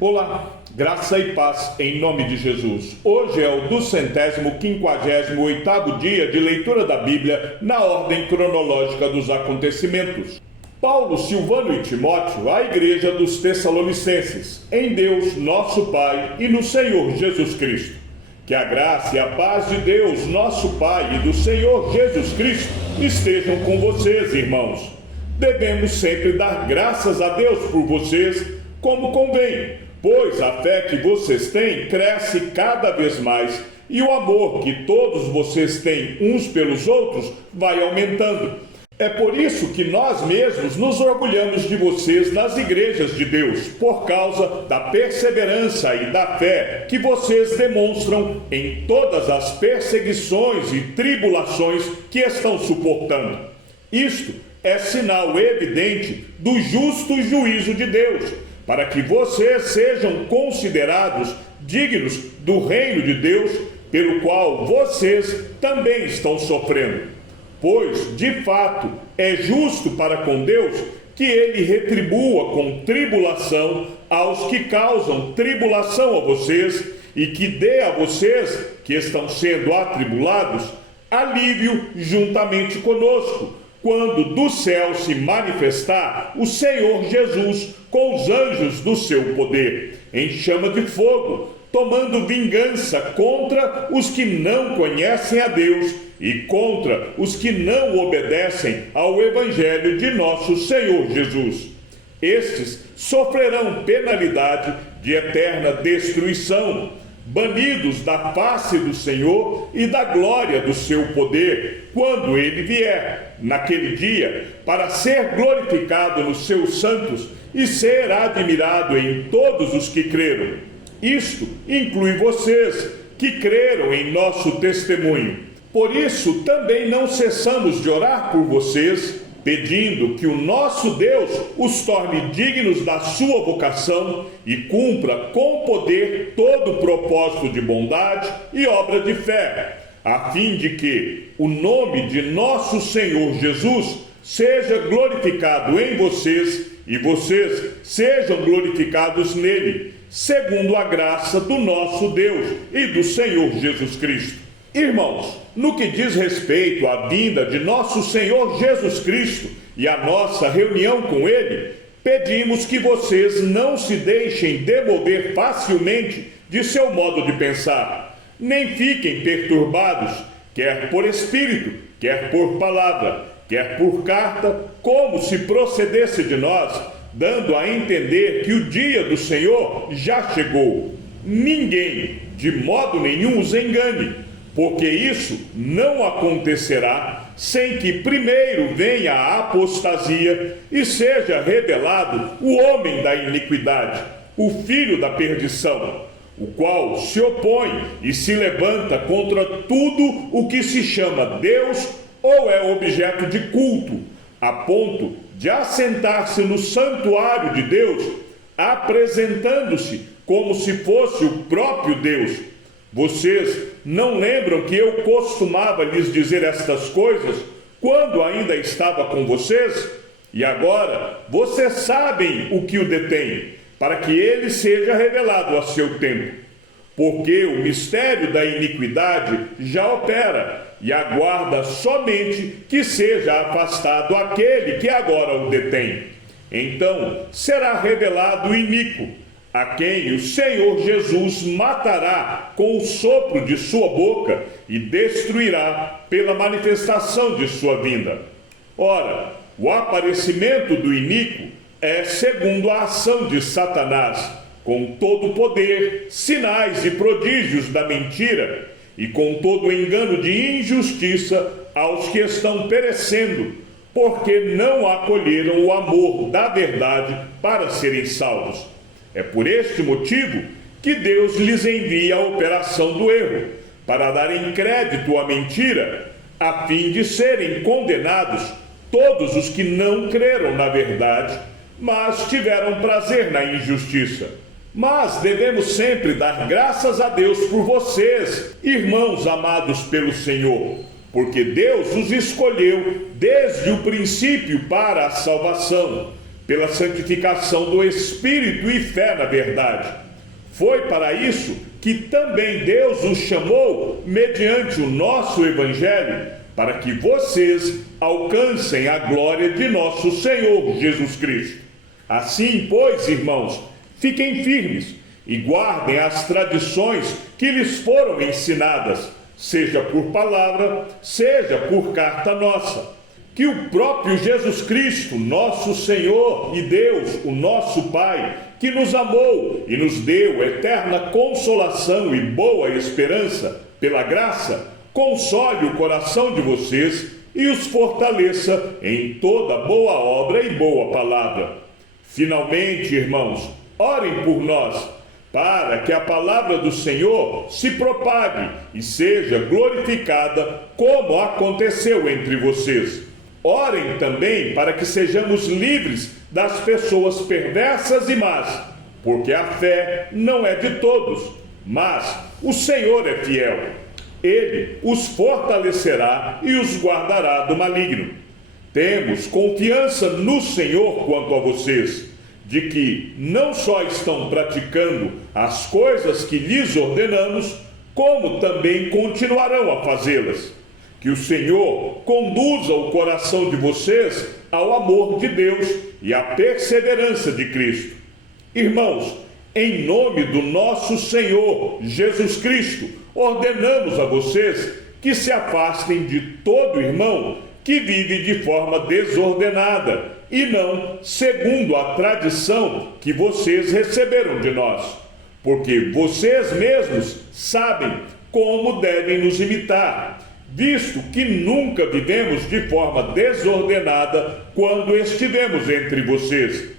Olá, graça e paz em nome de Jesus. Hoje é o 258º dia de leitura da Bíblia na ordem cronológica dos acontecimentos. Paulo, Silvano e Timóteo, à igreja dos Tessalonicenses, em Deus, nosso Pai e no Senhor Jesus Cristo. Que a graça e a paz de Deus, nosso Pai e do Senhor Jesus Cristo estejam com vocês, irmãos. Devemos sempre dar graças a Deus por vocês, como convém, pois a fé que vocês têm cresce cada vez mais e o amor que todos vocês têm uns pelos outros vai aumentando. É por isso que nós mesmos nos orgulhamos de vocês nas igrejas de Deus, por causa da perseverança e da fé que vocês demonstram em todas as perseguições e tribulações que estão suportando. Isto é sinal evidente do justo juízo de Deus, para que vocês sejam considerados dignos do reino de Deus, pelo qual vocês também estão sofrendo. Pois, de fato, é justo para com Deus que ele retribua com tribulação aos que causam tribulação a vocês e que dê a vocês, que estão sendo atribulados, alívio juntamente conosco, quando do céu se manifestar o Senhor Jesus com os anjos do seu poder, em chama de fogo, tomando vingança contra os que não conhecem a Deus e contra os que não obedecem ao Evangelho de nosso Senhor Jesus. Estes sofrerão penalidade de eterna destruição, banidos da face do Senhor e da glória do seu poder, quando ele vier, naquele dia, para ser glorificado nos seus santos e ser admirado em todos os que creram. Isto inclui vocês, que creram em nosso testemunho. Por isso, também não cessamos de orar por vocês, pedindo que o nosso Deus os torne dignos da sua vocação e cumpra com poder todo o propósito de bondade e obra de fé, a fim de que o nome de nosso Senhor Jesus seja glorificado em vocês e vocês sejam glorificados nele, segundo a graça do nosso Deus e do Senhor Jesus Cristo. Irmãos, no que diz respeito à vinda de nosso Senhor Jesus Cristo e à nossa reunião com Ele, pedimos que vocês não se deixem demover facilmente de seu modo de pensar, nem fiquem perturbados, quer por espírito, quer por palavra, quer por carta, como se procedesse de nós, dando a entender que o dia do Senhor já chegou. Ninguém, de modo nenhum, os engane, porque isso não acontecerá sem que primeiro venha a apostasia e seja revelado o homem da iniquidade, o filho da perdição, o qual se opõe e se levanta contra tudo o que se chama Deus ou é objeto de culto, a ponto de assentar-se no santuário de Deus, apresentando-se como se fosse o próprio Deus. Vocês não lembram que eu costumava lhes dizer estas coisas quando ainda estava com vocês? E agora vocês sabem o que o detém, para que ele seja revelado a seu tempo. Porque o mistério da iniquidade já opera e aguarda somente que seja afastado aquele que agora o detém. Então será revelado o iníquo, a quem o Senhor Jesus matará com o sopro de sua boca e destruirá pela manifestação de sua vinda. Ora, o aparecimento do iníquo é segundo a ação de Satanás, com todo o poder, sinais e prodígios da mentira, e com todo o engano de injustiça aos que estão perecendo, porque não acolheram o amor da verdade para serem salvos. É por este motivo que Deus lhes envia a operação do erro, para darem crédito à mentira, a fim de serem condenados todos os que não creram na verdade, mas tiveram prazer na injustiça. Mas devemos sempre dar graças a Deus por vocês, irmãos amados pelo Senhor, porque Deus os escolheu desde o princípio para a salvação, pela santificação do Espírito e fé na verdade. Foi para isso que também Deus os chamou mediante o nosso Evangelho, para que vocês alcancem a glória de nosso Senhor Jesus Cristo. Assim, pois, irmãos, fiquem firmes e guardem as tradições que lhes foram ensinadas, seja por palavra, seja por carta nossa. Que o próprio Jesus Cristo, nosso Senhor e Deus, o nosso Pai, que nos amou e nos deu eterna consolação e boa esperança pela graça, console o coração de vocês e os fortaleça em toda boa obra e boa palavra. Finalmente, irmãos, orem por nós, para que a palavra do Senhor se propague e seja glorificada, como aconteceu entre vocês. Orem também para que sejamos livres das pessoas perversas e más, porque a fé não é de todos, mas o Senhor é fiel. Ele os fortalecerá e os guardará do maligno. Temos confiança no Senhor quanto a vocês, de que não só estão praticando as coisas que lhes ordenamos, como também continuarão a fazê-las. Que o Senhor conduza o coração de vocês ao amor de Deus e à perseverança de Cristo. Irmãos, em nome do nosso Senhor Jesus Cristo, ordenamos a vocês que se afastem de todo irmão que vive de forma desordenada e não segundo a tradição que vocês receberam de nós, porque vocês mesmos sabem como devem nos imitar, visto que nunca vivemos de forma desordenada quando estivemos entre vocês,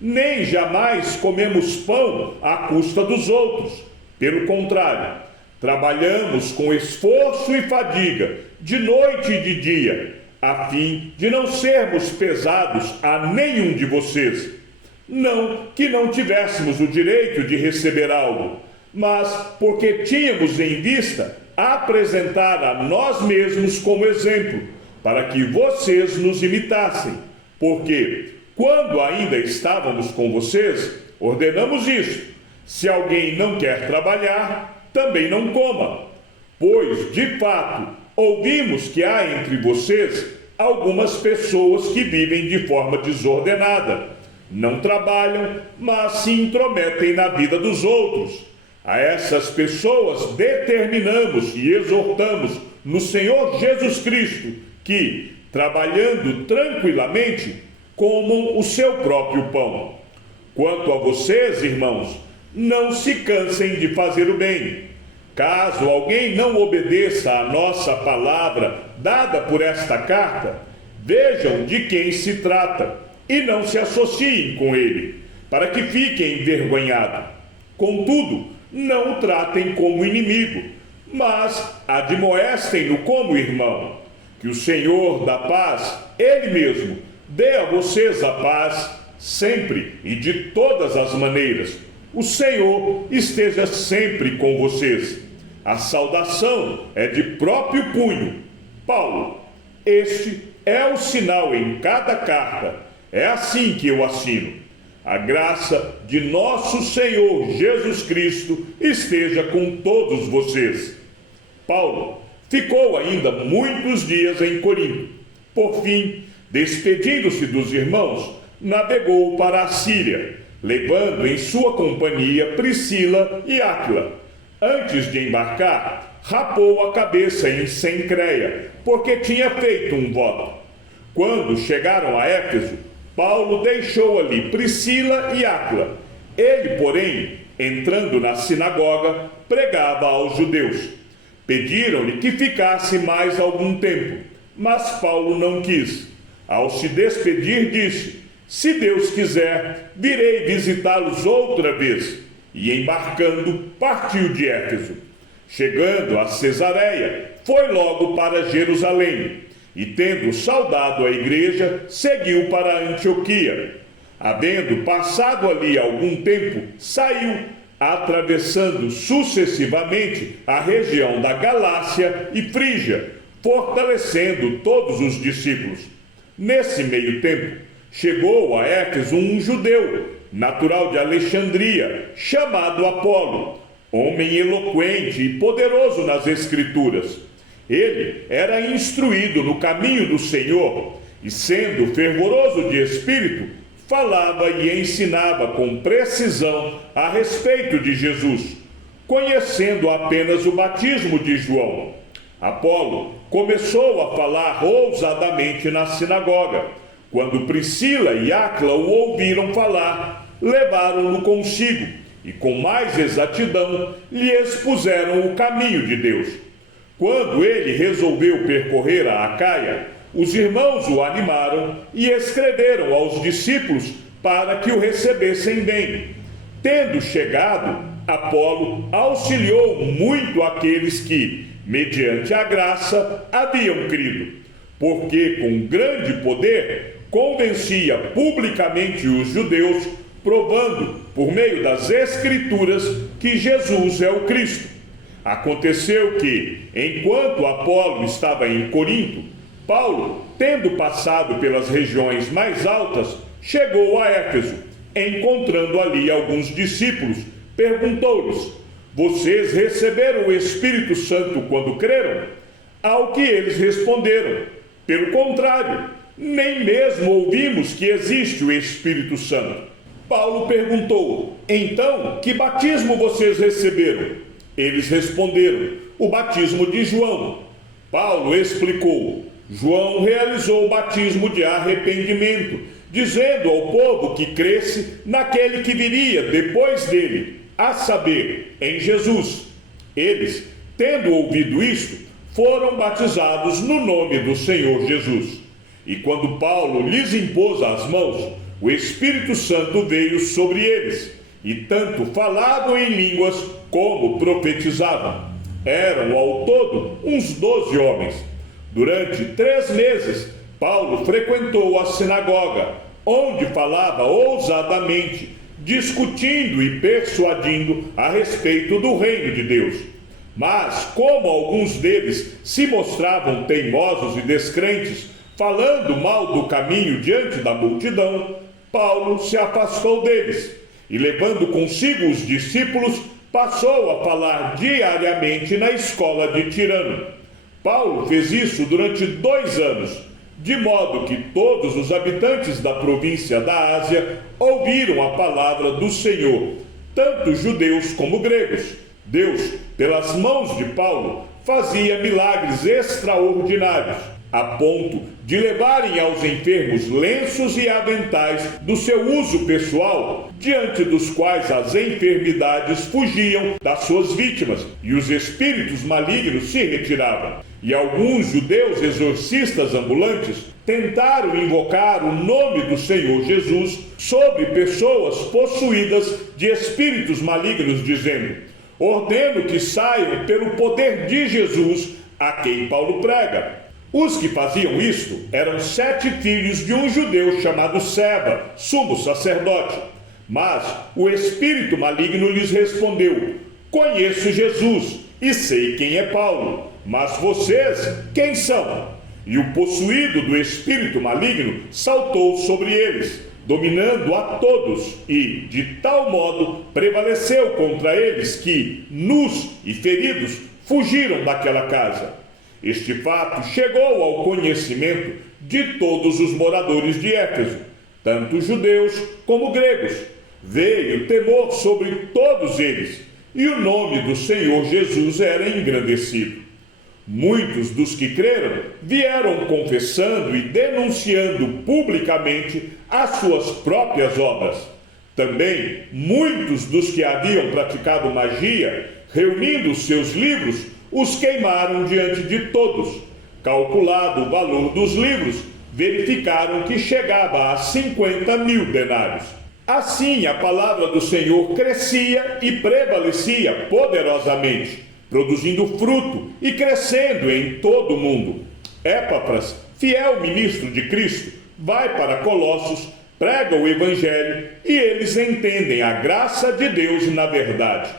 nem jamais comemos pão à custa dos outros. Pelo contrário, trabalhamos com esforço e fadiga, de noite e de dia, a fim de não sermos pesados a nenhum de vocês. Não que não tivéssemos o direito de receber algo, mas porque tínhamos em vista apresentar a nós mesmos como exemplo, para que vocês nos imitassem. Porque, quando ainda estávamos com vocês, ordenamos isto: se alguém não quer trabalhar, também não coma. Pois, de fato, ouvimos que há entre vocês algumas pessoas que vivem de forma desordenada. Não trabalham, mas se intrometem na vida dos outros. A essas pessoas determinamos e exortamos no Senhor Jesus Cristo que, trabalhando tranquilamente, comam o seu próprio pão. Quanto a vocês, irmãos, não se cansem de fazer o bem. Caso alguém não obedeça à nossa palavra dada por esta carta, vejam de quem se trata e não se associem com ele, para que fiquem envergonhados. Contudo, não o tratem como inimigo, mas admoestem-no como irmão. Que o Senhor da paz, Ele mesmo, dê a vocês a paz sempre e de todas as maneiras. O Senhor esteja sempre com vocês. A saudação é de próprio punho. Paulo. Este é o sinal em cada carta. É assim que eu assino. A graça de nosso Senhor Jesus Cristo esteja com todos vocês. Paulo ficou ainda muitos dias em Corinto. Por fim, despedindo-se dos irmãos, navegou para a Síria, levando em sua companhia Priscila e Áquila. Antes de embarcar, rapou a cabeça em Cencreia, porque tinha feito um voto. Quando chegaram a Éfeso, Paulo deixou ali Priscila e Áquila. Ele, porém, entrando na sinagoga, pregava aos judeus. Pediram-lhe que ficasse mais algum tempo, mas Paulo não quis. Ao se despedir, disse: se Deus quiser, virei visitá-los outra vez. E embarcando, partiu de Éfeso. Chegando a Cesareia, foi logo para Jerusalém. E tendo saudado a igreja, seguiu para Antioquia. Havendo passado ali algum tempo, saiu, atravessando sucessivamente a região da Galácia e Frígia, fortalecendo todos os discípulos. Nesse meio tempo, chegou a Éfeso um judeu, natural de Alexandria, chamado Apolo, homem eloquente e poderoso nas Escrituras. Ele era instruído no caminho do Senhor e, sendo fervoroso de espírito, falava e ensinava com precisão a respeito de Jesus, conhecendo apenas o batismo de João. Apolo começou a falar ousadamente na sinagoga. Quando Priscila e Áquila o ouviram falar, levaram-no consigo e com mais exatidão lhe expuseram o caminho de Deus. Quando ele resolveu percorrer a Acaia, os irmãos o animaram e escreveram aos discípulos para que o recebessem bem. Tendo chegado, Apolo auxiliou muito aqueles que, mediante a graça, haviam crido, porque com grande poder convencia publicamente os judeus, provando, por meio das Escrituras, que Jesus é o Cristo. Aconteceu que, enquanto Apolo estava em Corinto, Paulo, tendo passado pelas regiões mais altas, chegou a Éfeso. Encontrando ali alguns discípulos, perguntou-lhes: vocês receberam o Espírito Santo quando creram? Ao que eles responderam: pelo contrário, nem mesmo ouvimos que existe o Espírito Santo. Paulo perguntou: então, que batismo vocês receberam? Eles responderam: o batismo de João. Paulo explicou: João realizou o batismo de arrependimento, dizendo ao povo que cresce naquele que viria depois dele, a saber, em Jesus. Eles, tendo ouvido isto, foram batizados no nome do Senhor Jesus. E quando Paulo lhes impôs as mãos, o Espírito Santo veio sobre eles, e tanto falavam em línguas como profetizavam. Eram ao todo uns 12 homens. Durante 3 meses, Paulo frequentou a sinagoga, onde falava ousadamente, discutindo e persuadindo a respeito do reino de Deus. Mas, como alguns deles se mostravam teimosos e descrentes, falando mal do caminho diante da multidão, Paulo se afastou deles e, levando consigo os discípulos, passou a falar diariamente na escola de Tirano. Paulo fez isso durante 2 anos, de modo que todos os habitantes da província da Ásia ouviram a palavra do Senhor, tanto judeus como gregos. Deus, pelas mãos de Paulo, fazia milagres extraordinários, a ponto de levarem aos enfermos lenços e aventais do seu uso pessoal, diante dos quais as enfermidades fugiam das suas vítimas e os espíritos malignos se retiravam. E alguns judeus exorcistas ambulantes tentaram invocar o nome do Senhor Jesus sobre pessoas possuídas de espíritos malignos, dizendo: ordeno que saiam pelo poder de Jesus, a quem Paulo prega. Os que faziam isto eram 7 filhos de um judeu chamado Seba, sumo sacerdote. Mas o espírito maligno lhes respondeu: conheço Jesus e sei quem é Paulo, mas vocês quem são? E o possuído do espírito maligno saltou sobre eles, dominando a todos, e de tal modo prevaleceu contra eles que, nus e feridos, fugiram daquela casa. Este fato chegou ao conhecimento de todos os moradores de Éfeso, tanto judeus como gregos. Veio temor sobre todos eles, e o nome do Senhor Jesus era engrandecido. Muitos dos que creram vieram confessando e denunciando publicamente as suas próprias obras. Também muitos dos que haviam praticado magia, reunindo os seus livros, os queimaram diante de todos. Calculado o valor dos livros, verificaram que chegava a 50.000 denários. Assim a palavra do Senhor crescia e prevalecia poderosamente, produzindo fruto e crescendo em todo o mundo. Epafras, fiel ministro de Cristo, vai para Colossos, prega o Evangelho e eles entendem a graça de Deus na verdade.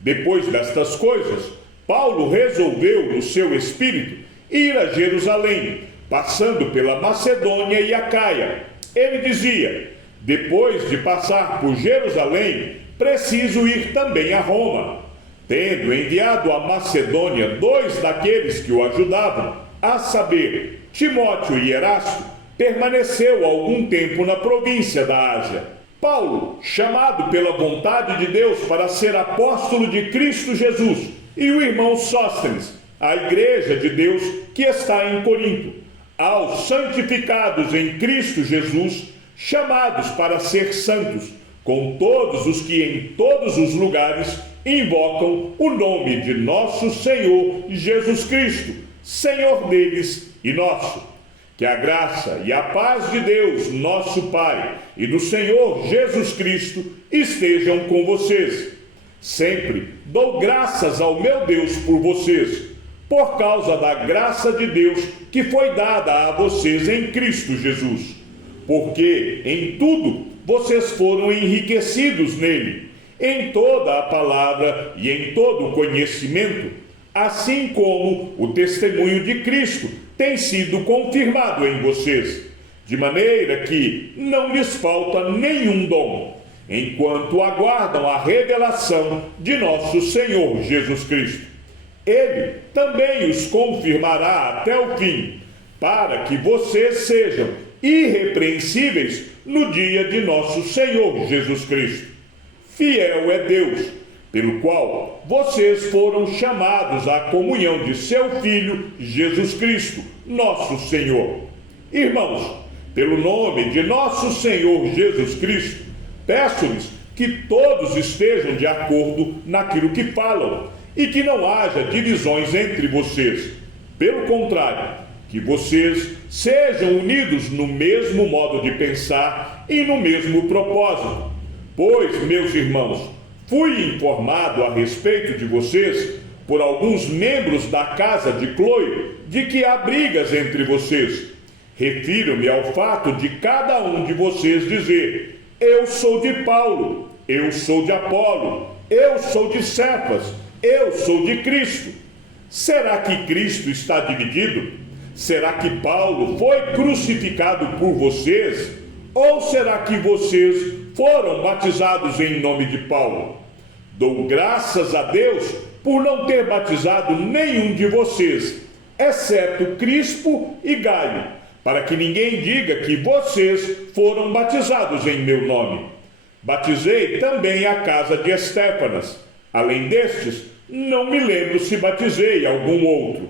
Depois destas coisas, Paulo resolveu no seu espírito ir a Jerusalém, passando pela Macedônia e Acaia. ele dizia: depois de passar por Jerusalém, preciso ir também a Roma. Tendo enviado a Macedônia 2 daqueles que o ajudavam, a saber, Timóteo e Erasto, permaneceu algum tempo na província da Ásia. Paulo, chamado pela vontade de Deus para ser apóstolo de Cristo Jesus, e o irmão Sóstenes, a igreja de Deus que está em Corinto, aos santificados em Cristo Jesus, chamados para ser santos, com todos os que em todos os lugares invocam o nome de nosso Senhor Jesus Cristo, Senhor deles e nosso. Que a graça e a paz de Deus, nosso Pai, e do Senhor Jesus Cristo estejam com vocês. Sempre dou graças ao meu Deus por vocês, por causa da graça de Deus que foi dada a vocês em Cristo Jesus. Porque em tudo vocês foram enriquecidos nele, em toda a palavra e em todo o conhecimento, assim como o testemunho de Cristo tem sido confirmado em vocês, de maneira que não lhes falta nenhum dom, enquanto aguardam a revelação de nosso Senhor Jesus Cristo. Ele também os confirmará até o fim, para que vocês sejam irrepreensíveis no dia de nosso Senhor Jesus Cristo. Fiel é Deus, pelo qual vocês foram chamados à comunhão de seu Filho, Jesus Cristo, nosso Senhor. Irmãos, pelo nome de nosso Senhor Jesus Cristo, peço-lhes que todos estejam de acordo naquilo que falam e que não haja divisões entre vocês. Pelo contrário, que vocês sejam unidos no mesmo modo de pensar e no mesmo propósito. Pois, meus irmãos, fui informado a respeito de vocês por alguns membros da casa de Cloe de que há brigas entre vocês. Refiro-me ao fato de cada um de vocês dizer: eu sou de Paulo, eu sou de Apolo, eu sou de Cefas, eu sou de Cristo. Será que Cristo está dividido? Será que Paulo foi crucificado por vocês? Ou será que vocês foram batizados em nome de Paulo? Dou graças a Deus por não ter batizado nenhum de vocês, exceto Crispo e Gaio, para que ninguém diga que vocês foram batizados em meu nome. Batizei também a casa de Estéfanas. Além destes, não me lembro se batizei algum outro.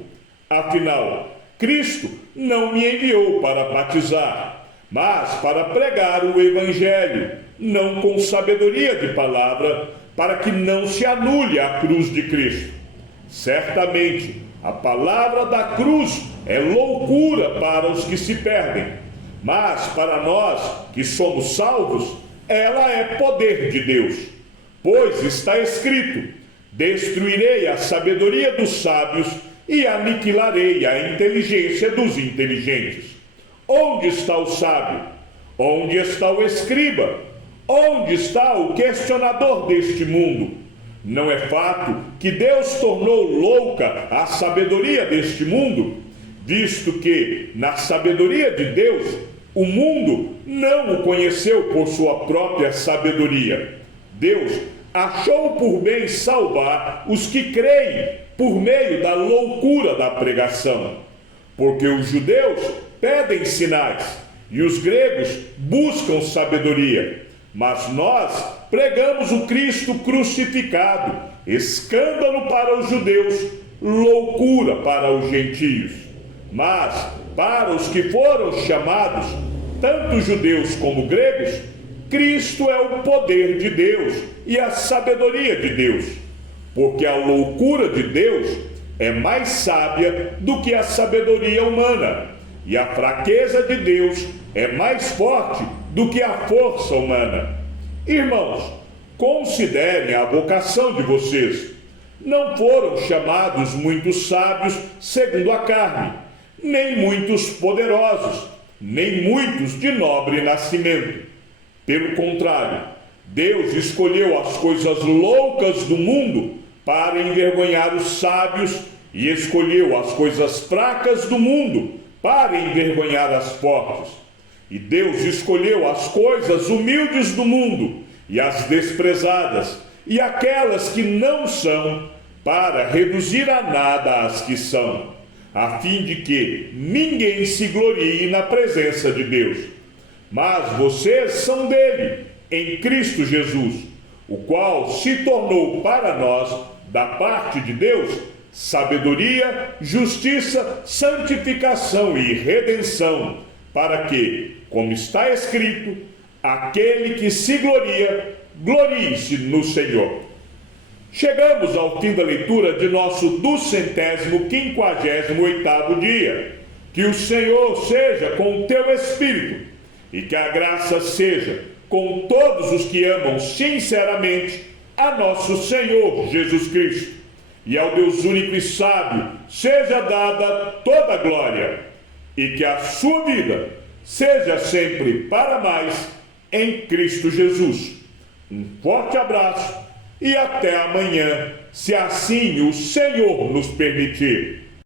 Afinal, Cristo não me enviou para batizar, mas para pregar o Evangelho, não com sabedoria de palavra, para que não se anule a cruz de Cristo. Certamente, a palavra da cruz é loucura para os que se perdem, mas para nós que somos salvos, ela é poder de Deus. Pois está escrito: destruirei a sabedoria dos sábios e aniquilarei a inteligência dos inteligentes. Onde está o sábio? Onde está o escriba? Onde está o questionador deste mundo? Não é fato que Deus tornou louca a sabedoria deste mundo, visto que, na sabedoria de Deus, o mundo não o conheceu por sua própria sabedoria. Deus achou por bem salvar os que creem por meio da loucura da pregação, porque os judeus pedem sinais e os gregos buscam sabedoria, mas nós pregamos o Cristo crucificado, escândalo para os judeus, loucura para os gentios. Mas para os que foram chamados, tanto judeus como gregos, Cristo é o poder de Deus e a sabedoria de Deus, porque a loucura de Deus é mais sábia do que a sabedoria humana, e a fraqueza de Deus é mais forte do que a força humana. Irmãos, considerem a vocação de vocês. Não foram chamados muitos sábios segundo a carne, nem muitos poderosos, nem muitos de nobre nascimento. Pelo contrário, Deus escolheu as coisas loucas do mundo para envergonhar os sábios e escolheu as coisas fracas do mundo para envergonhar as fortes. E Deus escolheu as coisas humildes do mundo e as desprezadas, e aquelas que não são, para reduzir a nada as que são, a fim de que ninguém se glorie na presença de Deus. Mas vocês são dele, em Cristo Jesus, o qual se tornou para nós, da parte de Deus, sabedoria, justiça, santificação e redenção, para que, como está escrito, aquele que se gloria, glorie-se no Senhor. Chegamos ao fim da leitura de nosso 258º dia. Que o Senhor seja com o teu espírito e que a graça seja com todos os que amam sinceramente a nosso Senhor Jesus Cristo. E ao Deus único e sábio seja dada toda a glória, e que a sua vida seja sempre para mais em Cristo Jesus. Um forte abraço e até amanhã, se assim o Senhor nos permitir.